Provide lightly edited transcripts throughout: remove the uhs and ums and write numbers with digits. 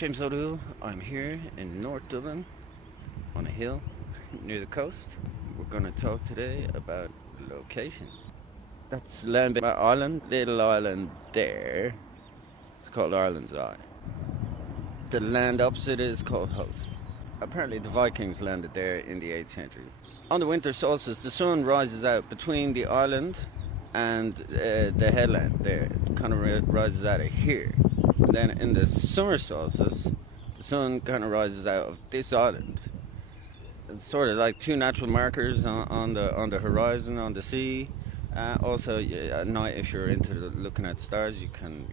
James O'Doul. I'm here in North Dublin on a hill near the coast. We're going to talk today about location. That's Land Island, little island there. It's called Ireland's Eye. The land opposite is called Howth. Apparently the Vikings landed there in the 8th century. On the winter solstice, the sun rises out between the island and the headland there. It kind of rises out of here. And then in the summer solstice, the sun kind of rises out of this island. It's sort of like two natural markers on the horizon, on the sea. Also, at night, if you're into looking at stars, you can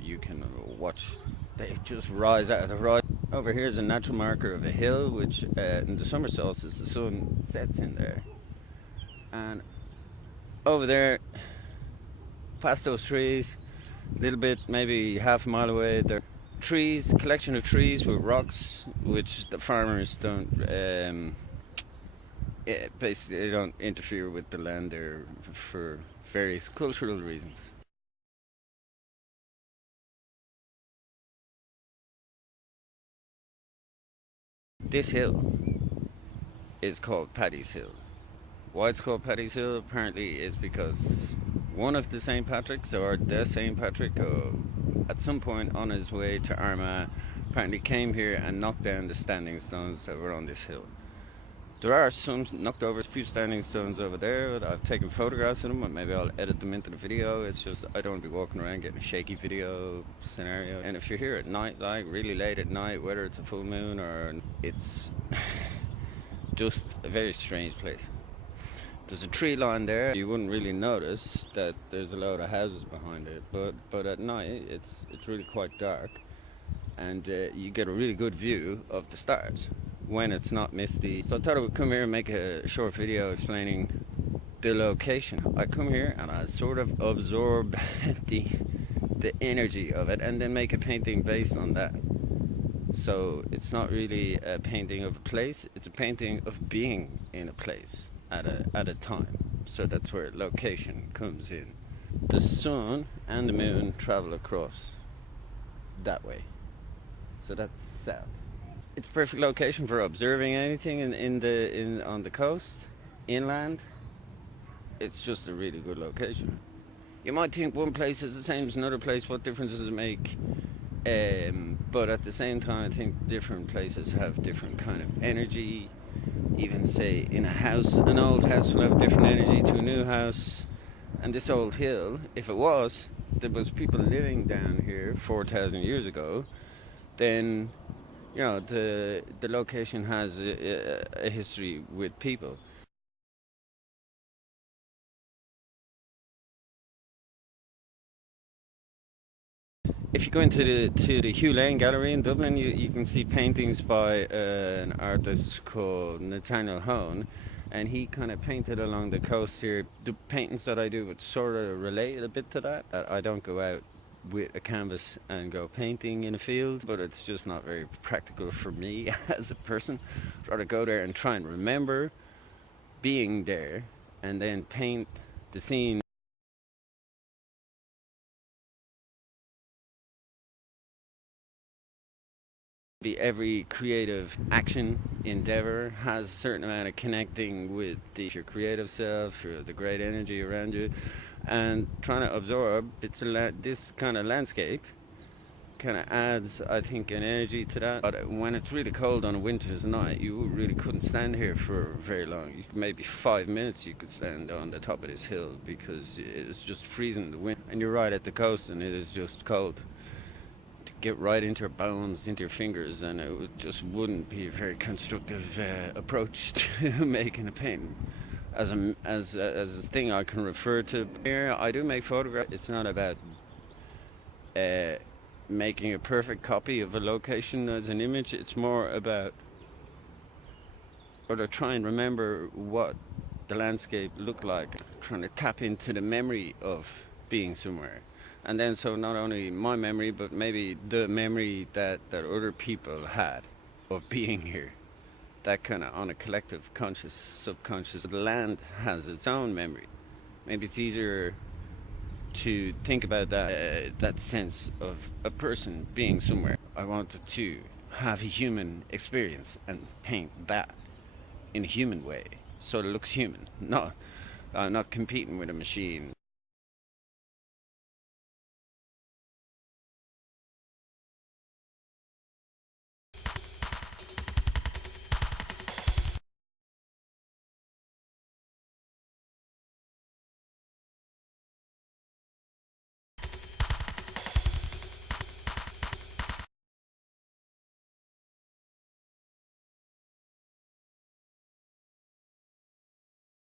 watch. They just rise out of the horizon. Over here is a natural marker of a hill, which in the summer solstice the sun sets in there. And over there, past those trees, a little bit, maybe half a mile away, there are trees, collection of trees with rocks, which the farmers don't basically they don't interfere with the land there for various cultural reasons. This hill is called Paddy's Hill. Why it's called Paddy's Hill apparently is because one of the St. Patricks, or the St. Patrick, at some point on his way to Armagh, apparently came here and knocked down the standing stones that were on this hill. There are some knocked over, a few standing stones over there. I've taken photographs of them, and maybe I'll edit them into the video. It's just I don't want to be walking around getting a shaky video scenario. And if you're here at night, like really late at night, whether it's a full moon or it's just a very strange place. There's a tree line there. You wouldn't really notice that there's a load of houses behind it, but at night it's really quite dark, and you get a really good view of the stars when it's not misty. So I thought I would come here and make a short video explaining the location. I come here and I sort of absorb the energy of it and then make a painting based on that. So it's not really a painting of a place, it's a painting of being in a place at a time. So that's where location comes in. The sun and the moon travel across that way. So that's south. It's a perfect location for observing anything on the coast, inland. It's just a really good location. You might think one place is the same as another place, what difference does it make? But at the same time, I think different places have different kind of energy. Even say in a house, an old house will have different energy to a new house. And this old hill, if there was people living down here 4,000 years ago, then you know the location has a history with people. If you go into the Hugh Lane Gallery in Dublin, you can see paintings by an artist called Nathaniel Hone, and he kind of painted along the coast here. The paintings that I do would sort of relate a bit to that. I don't go out with a canvas and go painting in a field, but it's just not very practical for me as a person. I'd rather go there and try and remember being there and then paint the scene. Every creative action endeavor has a certain amount of connecting with your creative self, the great energy around you, and trying to absorb this kind of landscape kind of adds, I think, an energy to that. But when it's really cold on a winter's night, you really couldn't stand here for very long. Maybe 5 minutes you could stand on the top of this hill because it's just freezing the wind, and you're right at the coast and it is just cold. Get right into your bones, into your fingers, and it just wouldn't be a very constructive approach to making a painting. As a thing I can refer to here, I do make photographs. It's not about making a perfect copy of a location as an image. It's more about try and remember what the landscape looked like, trying to tap into the memory of being somewhere. And then so not only my memory, but maybe the memory that other people had of being here. That kind of on a collective, conscious, subconscious. The land has its own memory. Maybe it's easier to think about that sense of a person being somewhere. I wanted to have a human experience and paint that in a human way so it looks human. Not competing with a machine